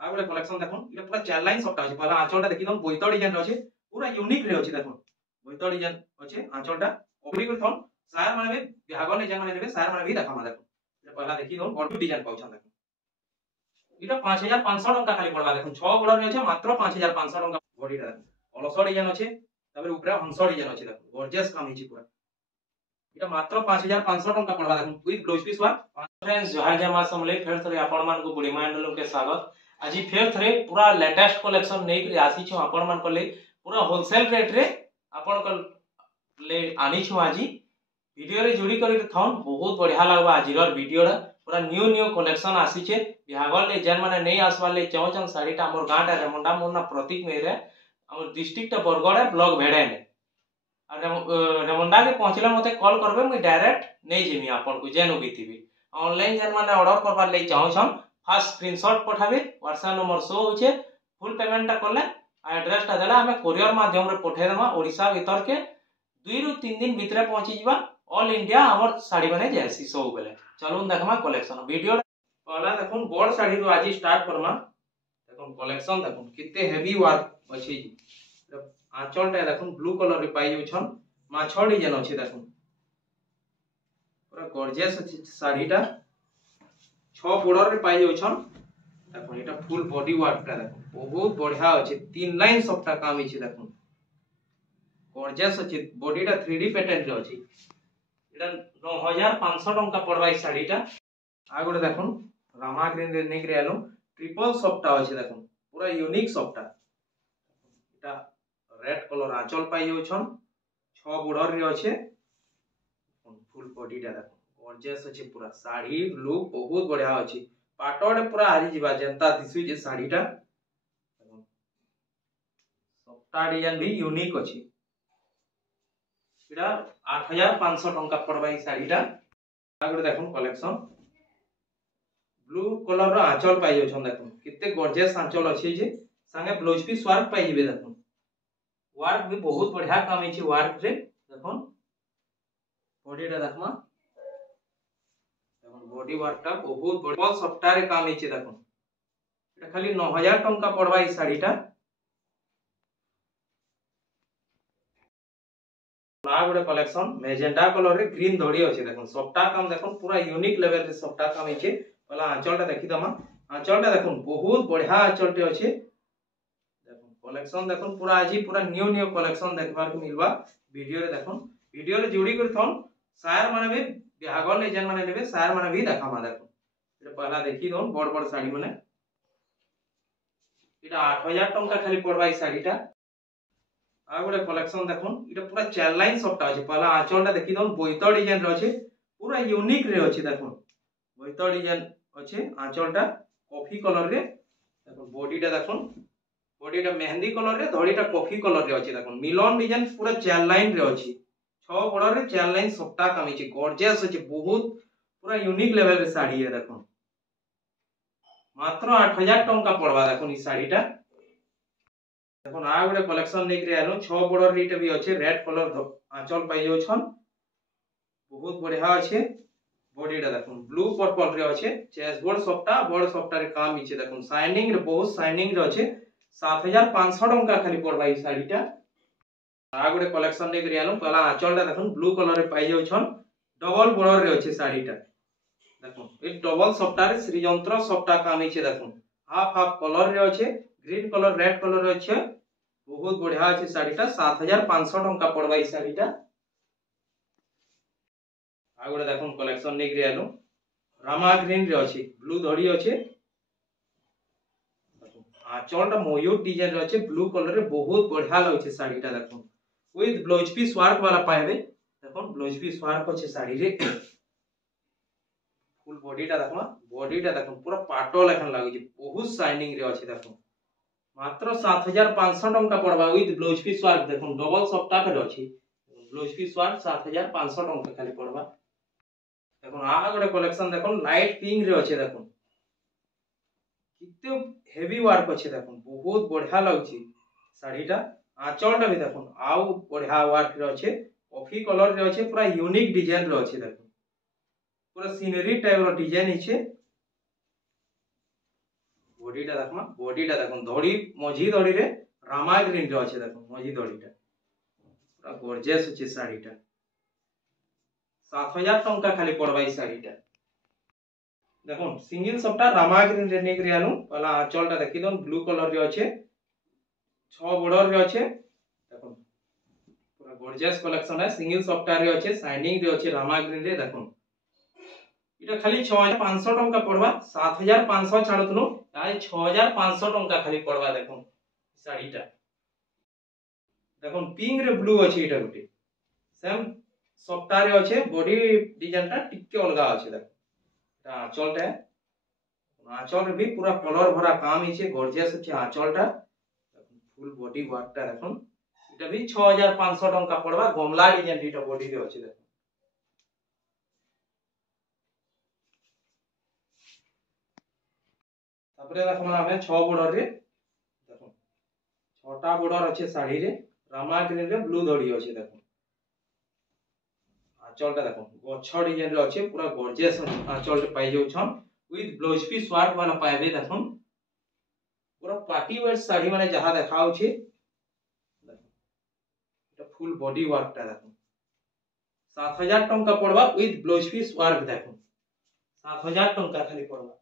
आ गोटे कलेक्शन देखो ये पूरा चार लाइन सबटा अछि पहला आंचलटा देखि दन बोइतो डिजाइन रे अछि पूरा यूनिक रे अछि देखो बोइतो डिजाइन अछि आंचलटा ओपरी कर थन सायर माने भी बिहागर ने जे माने नेबे सायर माने भी देखा मा देखो ये पहला देखि दन बॉडी डिजाइन पाउछन देखो इटा 5500 टका खाली पड़ला देखो 6 गोड़ रे अछि मात्र 5500 टका बॉडीटा अलस डिजाइन अछि तापर ऊपर हंस डिजाइन अछि देखो गॉर्जियस काम हिची पूरा इटा मात्र 5500 टका पड़ला देखो with blouse piece work. Friends जोहार जय मां समले फेर थरे आपण मान को बुढ़ी मांडल के स्वागत। आज फेर थरे पूरा लेटेस्ट कलेक्शन नै के आसी छु आपण मान को ले पूरा होलसेल रेट रे आपण को ले आनी छु। आज वीडियो रे जोड़ी करी थन बहुत बढ़िया लागबा आजिर वीडियो रा पूरा न्यू कलेक्शन आसी छे बिहागल ले जन माने नै आसवा ले चौचन साड़ीटा हमर गांटा रेमुंडा मोना प्रतीक मेरे हमर डिस्ट्रिक्ट बरगड़ ब्लॉक भेड़े ने रेमुंडा के पहुंचले मते कॉल करबे मुई डायरेक्ट नै जेमी आपन को जेनो भी थिबी ऑनलाइन जन माने ऑर्डर करबा ले चाहछन फास्ट स्क्रीनशॉट पठाबे व्हाट्सएप नंबर शो होचे फुल पेमेंट ता करले एड्रेस ता देला हमें कोरियर माध्यम रे पठे देमा ओडिसा भीतर के 2 रु 3 दिन भीतर पहुंची जीवा ऑल इंडिया हमर साड़ी बने जैसी सब बेले चलून देखमा कलेक्शन वीडियो पहला देखुन बड़ साड़ी रो आज स्टार्ट करमा देखुन कलेक्शन देखुन कितने हेवी वर्क अछि आंचलटा देखुन ब्लू कलर रे पाई छन माछो डिजाइन अछि देखुन पूरा गॉर्जियस अछि साड़ीटा 6 बॉर्डर रे पाई छन देखुन एटा फुल बॉडी वर्कटा देखुन बहुत बढ़िया अछि 3 लाइन सबटा काम अछि देखुन गॉर्जियस अछि बॉडीटा 3D पैटर्न रे अछि एटा 9500 टका पड़बा ई साड़ीटा आ गोटे देखुन रामा ग्रीन रे नेक रे आलो ट्रिपल सफ्टा अछि देखुन पूरा यूनिक सफ्टा एटा रेड कलर आंचल पाई छन 6 बॉर्डर रे अछि फुल बॉडीटा देखुन गॉर्जियस अछि पूरा साड़ी लुक बहुत बढ़िया अछि पाटोडे पूरा हारी जिबा जनता दिसु जे साड़ीटा सफ्टा डिजाइन भी यूनिक अछि एटा 8500 टका पड़बा ई साड़ीटा आ गोटे देखुन कलेक्शन ब्लू कलर रो आंचल पाई छन देखुन कितने गॉर्जियस आंचल अछि जे संगे ब्लाउज पीस वर्क पाई जिबे देखुन वर्क भी बहुत बढ़िया काम हिची वर्क रे देखुन बॉडीटा देखमा देखुन बॉडी वर्कटा बहुत बढ़िया सफ्टा रे काम हिची देखुन एटा खाली 9000 टका पड़बा ई साड़ीटा ना गोटे कलेक्शन मेजेंटा कलर रे ग्रीन धड़ी अछि देखुन सफ्टा काम देखुन पूरा यूनिक लेवल रे सफ्टा काम हिची पहला आंचलटा देखि दमा आंचलटा देखुन बहुत बढ़िया आंचलटे अछि देखुन कलेक्शन देखुन पूरा आज पूरा न्यू कलेक्शन देखबार को मिलबा वीडियो रे देखुन वीडियो रे जोड़ी कर थन सायर माने भी बिहागल ले जन माने नेबे सायर माने भी देखा मा देखुन ए पहला देखि दन बड़ साड़ी माने एटा 8000 टका खाली पड़बा ई साड़ीटा आ गोटे कलेक्शन देखुन इटा पूरा चार लाइन सबटा अछि पहला आंचलटा देखि दन बोइतो डिजाइन रे अछि पूरा यूनिक रे अछि देखुन बोइतो डिजाइन अछि आंचलटा कॉफी कलर रे देखुन बॉडीटा देखुन बॉडीटा मेहंदी कलर रे धड़ीटा कॉफी कलर रे अछि देखुन मिलन डिजाइन पूरा चार लाइन रे अछि 6 बॉर्डर रे चार लाइन सबटा काम अछि गॉर्जियस अछि बहुत पूरा यूनिक लेवल रे साड़ी है देखुन मात्र 8000 टका पड़बा देखुन ई साड़ीटा देखुन आ गोटे कलेक्शन नेक रे आलो 6 बॉर्डर रीटा भी अछि रेड कलर आंचल पाई छन बहुत बढ़िया अछि बॉडीटा देखुन ब्लू पर्पल रे अछि चेस्ट बोर्ड सफ्टा रे काम हिचे देखुन शाइनिंग रे बहुत शाइनिंग रे अछि 7500 टका खाली पड़बा ई साड़ीटा आ गोटे कलेक्शन नेक रे आलो पहला आंचलटा देखुन ब्लू कलर रे पाई छन डबल बॉर्डर रे अछि साड़ीटा देखुन ए डबल सफ्टा रे श्रीयंत्र सफ्टा काम हिचे देखुन हाफ कलर रे अछि ग्रीन कलर रेड कलर रे अछि बहुत बढ़िया अछि साड़ीटा 7500 टका पड़बा ई साड़ीटा आ गोटे देखुन कलेक्शन नेक रे आलो रामा ग्रीन रे अछि ब्लू धड़ी अछि आंचलटा मयूर डिजाइन रे अछि ब्लू कलर रे बहुत बढ़िया लागै साड़ीटा देखुन विथ ब्लाउज पीस वर्क वाला पाएबे देखुन ब्लाउज पीस वर्क अछि साड़ी रे फुल बॉडीटा देखुन पूरा पाटो लेखन लागै बहुत शाइनिंग रे अछि देखुन मात्र 7500 टका पड़बा विथ ब्लाउज पीस वर्क देखुन डबल सफ्टा पे अछि ब्लाउज पीस वर्क 7500 टका खाली पड़बा देखुन आ गोटे कलेक्शन देखुन लाइट पिंक रे अछि देखुन किते हेवी वर्क अछि देखुन बहुत बढ़िया लागछि साड़ीटा आंचलटा भी देखुन आउ बढ़िया वर्क रे अछि कॉफी कलर रे अछि पूरा यूनिक डिजाइन रे अछि देखुन पूरा सीनरी टाइप रो डिजाइन हिचे बॉडीटा देखमा बॉडीटा देखो धड़ी मझी धड़ी रे रामा ग्रीन रे अच्छे देखो मझी धड़ीटा पूरा गॉर्जियस अच्छे शाड़ीटा 7000 टंका खाली पड़बा ई शाड़ीटा देखो सिंगल सबटा रामा ग्रीन रे नेक रियानु पहला आंचलटा देखि दन ब्लू कलर रे अच्छे 6 बॉर्डर रे अच्छे देखो पूरा गॉर्जियस कलेक्शन है सिंगल सबटा रे अच्छे शाइनिंग रे अच्छे रामा ग्रीन रे देखो इटा खाली 6500 टंका पड़वा 7500 छाड़तनु ताई 6500 टंका खाली पड़वा देखो साड़ीटा देखो पिंक रे ब्लू अछि इटा गुटी सेम सफ्टा रे अछि बॉडी डिजाइन टा टिके अलगा अछि देखो ता आंचलटा आंचल रे भी पूरा कलर भरा काम हिचे गॉर्जियस अछि आंचलटा फुल बॉडी वर्कटा देखो इटा भी 6500 टंका पड़वा गमला डिजाइन इटा बॉडी रे अछि देखो तापरे देखो हमें 6 बॉर्डर रे देखो 6टा बॉर्डर अच्छे साड़ी रे रामा ग्रीन रे ब्लू धड़ी अच्छे देखो आंचलटा देखो गछ डिजाइन रे अच्छे पूरा गॉर्जियस आंचल रे पाई जाउ छन विथ ब्लाउज पीस वर्क वाला पाइबे देखो पूरा पार्टी वेयर साड़ी माने जहा देखाउ छी देखो এটা फुल बॉडी वर्कटा देखो 7000 टंका पड़वा विथ ब्लाउज पीस वर्क देखो 7000 टंका खाली पड़वा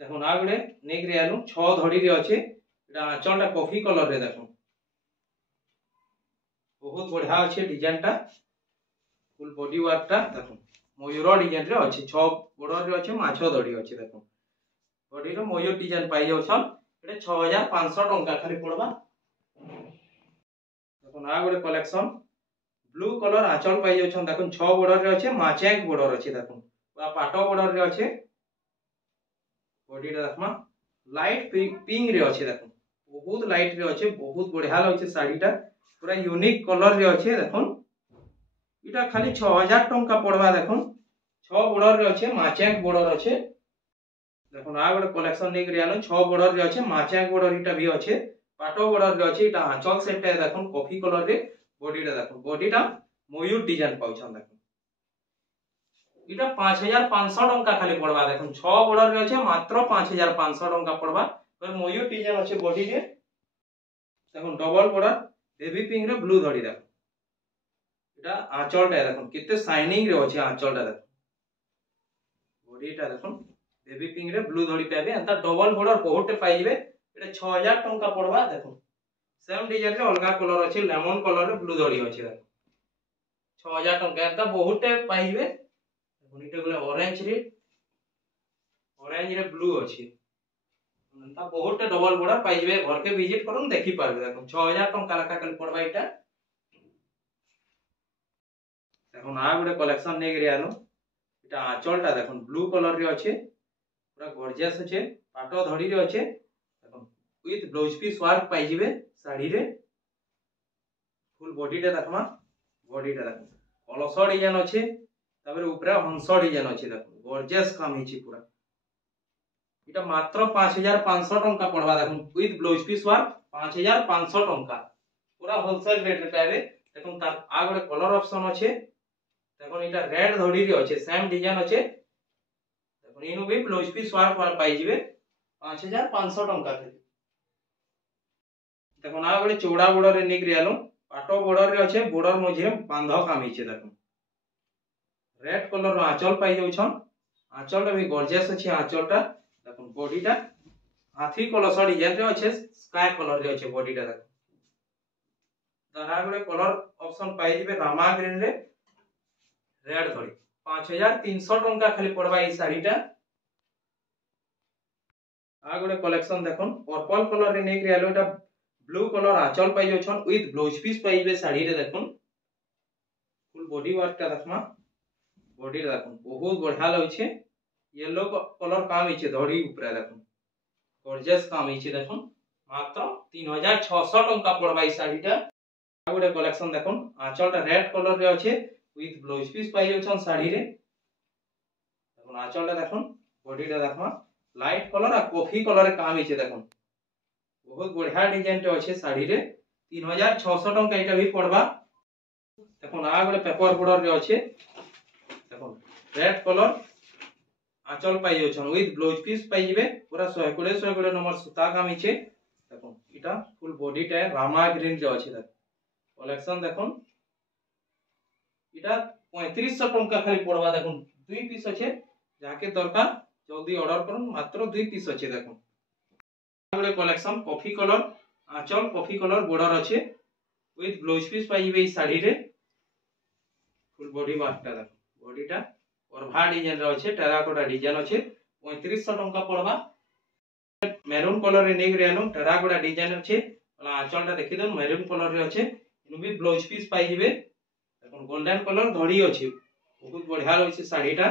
देखो ना गुडे नेक रे आलु 6 धड़ी रे अच्छे एटा आंचलटा कॉफी कलर रे देखो बहुत बढ़िया अच्छे डिजाइन टा फुल बॉडी वर्क टा देखो मयूर डिजाइन रे अच्छे 6 बॉर्डर रे अच्छे माछ धड़ी अच्छे देखो बॉडी रे मयूर डिजाइन पाई जाउ छन एटा 6500 टंका खाली पड़वा देखो ना गुडे कलेक्शन ब्लू कलर आंचल पाई जाउ छन देखो 6 बॉर्डर रे अच्छे माचेक बॉर्डर अच्छे देखो पूरा पाटो बॉर्डर रे अच्छे बॉडी रे देखमा लाइट पिंक रे अच्छे देखो बहुत लाइट रे अच्छे बहुत बढ़िया लगछे साड़ीटा पूरा यूनिक कलर रे अच्छे देखो इटा खाली 6000 टंका पड़वा देखो 6 बॉर्डर रे अच्छे माचेक बॉर्डर अच्छे देखो ना गोटे कलेक्शन नेक रे आनो 6 बॉर्डर रे अच्छे माचेक बॉर्डर इटा भी अच्छे पाटो बॉर्डर रे अच्छे इटा आंचल सेट देखो कॉफी कलर रे बॉडीटा देखो बॉडीटा मयूर डिजाइन पाउछन देखो इटा 5500 टंका खाली पड़वा देखो 6 बॉर्डर रे अच्छे मात्र 5500 टंका पड़वा पर मयूर डिजाइन अच्छे बॉडी रे देखो डबल बॉर्डर बेबी पिंक रे ब्लू धड़ी देखो इटा आंचलटा देखो कितने शाइनिंग रे अच्छे आंचलटा देखो बॉडीटा देखो बेबी पिंक रे ब्लू धड़ी पाबे अंता डबल बॉर्डर बहुते पाइबे एटा 6000 टंका पड़वा देखो सेम डिजाइन रे अलगा कलर अच्छे लेमन कलर रे ब्लू धड़ी अच्छे देखो 6000 टंका अंता बहुते पाइबे इटा गले ऑरेंज रे ब्लू अच्छे अंता बहुते डबल बॉर्डर पाइबे घर के विजिट करन देखि पारबे देखो 6000 टंका लका कल पड़बा इटा देखो ना गुडे कलेक्शन नेक रे आनो इटा आंचलटा देखो ब्लू कलर रे अच्छे पूरा गॉर्जियस अच्छे पाटो धड़ी रे अच्छे देखो विथ ब्लाउज पीस वर्क पाई जिवे साड़ी रे फुल बॉडीटा देखमा बॉडीटा देखो कलस डिजाइन अच्छे तापर ऊपर हंस डिजाइन अच्छे देखो गॉर्जियस काम हिची पूरा इटा मात्र 5500 टंका पड़वा देखो विथ ब्लाउज पीस वर्क 5500 टंका पूरा होलसेल रेट रे पाबे देखो तार आ गोटे कलर ऑप्शन अच्छे देखो इटा रेड धड़ी रे अच्छे सेम डिजाइन अच्छे देखो इनु भी ब्लाउज पीस वर्क वाला पाई जिवे 5500 टंका खाली देखो ना गोटे चौड़ा बॉर्डर रे निक रियालो पाटो बॉर्डर रे अच्छे बॉर्डर मझे बांध काम हिचे देखो रेड कलर रो आंचल पाई जाउ छन आंचलटा भी गॉर्जियस अच्छे आंचलटा देखो बॉडीटा हाथी कलर डिजाइन रे अच्छे स्काई कलर रे अच्छे बॉडीटा देखो तारा गोटे colour option pi जिवे Rama green रे रेड धड़ी 5300 टंका खाली पड़वा ई साड़ीटा आ गोटे कलेक्शन देखो पर्पल कलर रे नेक रियालो एटा ब्लू कलर आंचल पाई जाउ छन विथ ब्लाउज पीस पाइबे साड़ी रे देखो फुल बॉडी वर्कटा देखमा बॉडी रे देखो बहुत बढ़िया लगछे येलो कलर काम हिचे धड़ी ऊपर देखो गॉर्जियस काम हिचे देखो मात्र 3600 टंका पड़बा ई साड़ीटा आ गोटे कलेक्शन देखो आंचलटा रेड कलर रे अच्छे विथ ब्लाउज पीस पाई जाउ छन साड़ी रे देखो आंचलटा देखो बॉडीटा देखमा लाइट कलर आ कॉफी कलर रे काम हिचे देखो बहुत बढ़िया डिजाइन टे अच्छे साड़ी रे 3600 टंका इटा भी पड़बा देखो ना गोटे पेपर बॉर्डर रे अच्छे देखो रेड कलर आंचल पाई जाउछन विथ ब्लाउज पीस पाई जिवे पूरा 120 नंबर सूता काम हिचे देखो इटा फुल बॉडी टा रामा ग्रीन रे अछि देखो कलेक्शन देखो इटा 3500 टंका खाली पड़वा देखो दुई पीस अछि जाके दरकार जल्दी ऑर्डर करन मात्र दुई पीस अछि देखो गोटे कलेक्शन कॉफी कलर आंचल कॉफी कलर बॉर्डर अछि विथ ब्लाउज पीस पाई जिवे ई साड़ी रे फुल बॉडी वार्टा देखो बॉडी टा और भा डिजाइन रे अछि टेराकोटा डिजाइन अछि 3500 टंका पड़वा मेरून कलर रे नेक रे आनो टेराकोटा डिजाइन अछि वाला आंचल टा देखि दन मेरून कलर रे अछि इनु भी ब्लाउज पीस पाई जिवे देखो गोल्डन कलर धड़ी अछि बहुत बढ़िया रहै साड़ी टा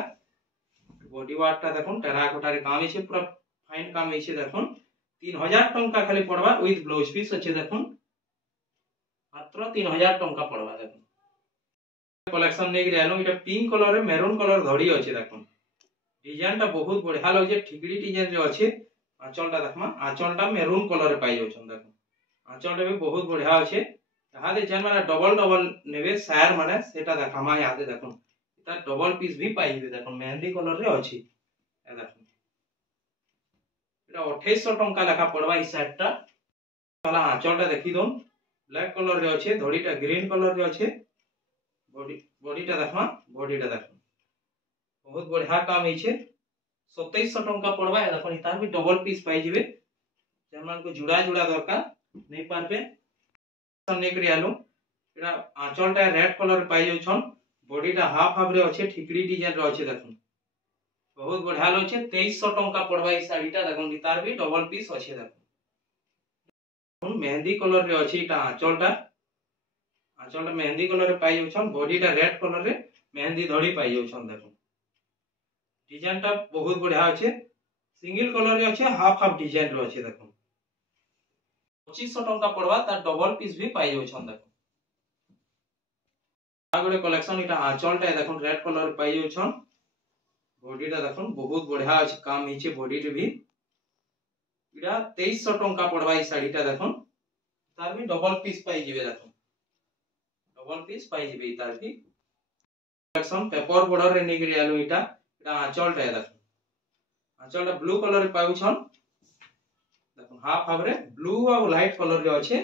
बॉडी वार्ट टा देखो टेराकोटा रे काम अछि पूरा फाइन काम अछि देखो 3000 टंका खाली पड़वा विथ ब्लाउज पीस अछि देखो मात्र 3000 टंका पड़वा देखो कलेक्शन नेक रे आनो इटा पिंक कलर रे मेरून कलर धड़ी अछि देखो डिजाइन टा बहुत बढ़िया लगे ठिकड़ी डिजाइन रे अछि आंचल टा देखमा आंचल टा मेरून कलर रे पाई जाउछन देखो आंचल टा भी बहुत बढ़िया अछि यहादे जेन माने डबल डबल नेबे सायर माने सेटा देखामा यादे देखो इटा डबल पीस भी पाई जिवे देखो मेहंदी कलर रे अछि ए देखो इटा 2800 टंका लेखा पड़वा ई सेट टा वाला आंचल टा देखि दो ब्लैक कलर रे अछि धड़ी टा ग्रीन कलर रे अछि बॉडी टा देखमा बॉडी टा देखो बहुत बढ़िया काम हिचे 2700 टंका पड़वा है देखो इतार भी डबल पीस पाई जिवे जमान को जुड़ा जुड़ा दरकार नहीं पारबे नेक रे आलो एटा आंचल टा रेड कलर पाई जाउ छन बॉडी टा हाफ हाफ रे अछि ठिकड़ी डिजाइन रे अछि देखो बहुत बढ़िया लगे 2300 टंका पड़वा ई साड़ी टा देखो इतार भी डबल पीस अछि देखो मेहंदी कलर रे अछि इटा आंचल टा मेहंदी कलर रे पाई जाउ छन बॉडी टा रेड कलर रे मेहंदी धड़ी पाई जाउ छन देखो डिजाइन टा बहुत बढ़िया अछि सिंगल कलर रे अछि हाफ हाफ डिजाइन रे अछि देखो 2500 टंका पड़वा ता डबल पीस भी पाई जाउ छन देखो आ गोटे कलेक्शन इटा आंचल टा देखो रेड कलर रे पाई जाउ छन बॉडी टा देखो बहुत बढ़िया अछि काम हिचे बॉडी रे भी इटा 2300 टंका पड़वा ई साड़ी टा देखो तार भी डबल पीस पाई जिवे देखो डबल पीस पाई जिवे तार भी कलेक्शन पेपर बॉर्डर रे नेक रे आलो इटा आंचल टा देखो आंचल टा ब्लू कलर रे पाउ छन देखो हाफ हाफ रे ब्लू और लाइट कलर रे अछि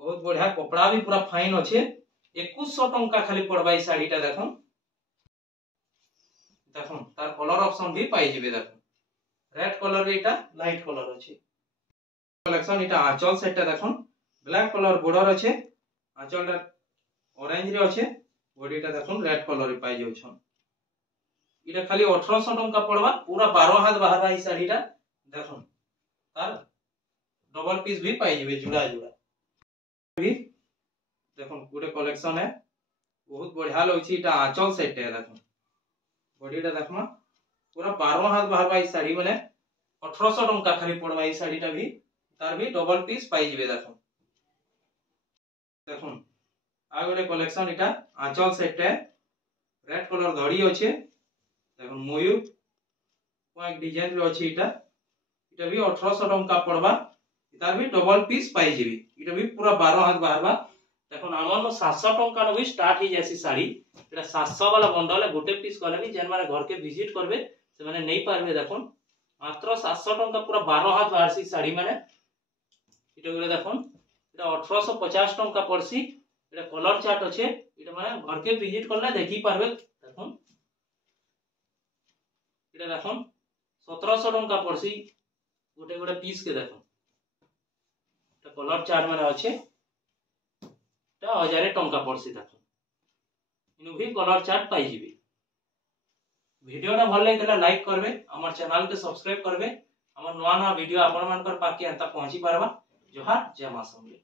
बहुत बढ़िया कपड़ा भी पूरा फाइन अछि 2100 टंका खाली पड़बा ई साड़ी टा देखो देखो तार कलर ऑप्शन भी पाई जिवे देखो रेड कलर रे इटा लाइट कलर अछि कलेक्शन इटा आंचल सेट टा देखो ब्लैक कलर बॉर्डर अछि आंचल टा ऑरेंज रे अछि बॉडी टा देखो रेड कलर रे पाई जाउ छन इटा खाली 1800 टंका पड़वा पूरा 12 हाथ बाहर ई साड़ी टा देखो तार डबल पीस भी पाई जिवे जुड़ा जुड़ा भी देखो गोटे कलेक्शन है बहुत बढ़िया लगछि इटा आंचल सेट है देखो बॉडी टा देखमा पूरा 12 हाथ बाहर ई साड़ी माने 1800 टंका खाली पड़वा ई साड़ी टा भी तार भी डबल पीस पाई जिवे देखो देखो आ गोटे कलेक्शन इटा आंचल सेट है रेड कलर धड़ी अछि देखो मयूर एक डिजाइन रे अछि इटा इटा भी 1800 टंका पड़वा इतार भी डबल पीस पाई जिवी इटा भी पूरा 12 हाथ बाहरबा देखो हमन 700 टंका न भी स्टार्ट ही जैसी साड़ी एटा 700 वाला बंडल है गोटे पीस कहलेनी जेन माने घर के विजिट करबे से माने नहीं पारबे देखो मात्र 700 टंका पूरा 12 हाथ बाहर सी साड़ी माने इटा गुले देखो इटा 1850 टंका पड़सी इटा कलर चार्ट अछि इटा माने घर के विजिट करले देखि पारबे देखो इटा देखो 1700 टंका पड़सी गोटे गोटे पीस के देखो इटा कलर चार्ट माने अछि इटा 1000 टंका पड़सी देखो इनु भी कलर चार्ट पाई जिवे वीडियो टा भल लागला लाइक करबे हमर चैनल के सब्सक्राइब करबे हमर नवा नवा वीडियो आपन मानकर पाके अंता पहुंची पारबा जोहार जय मां समले।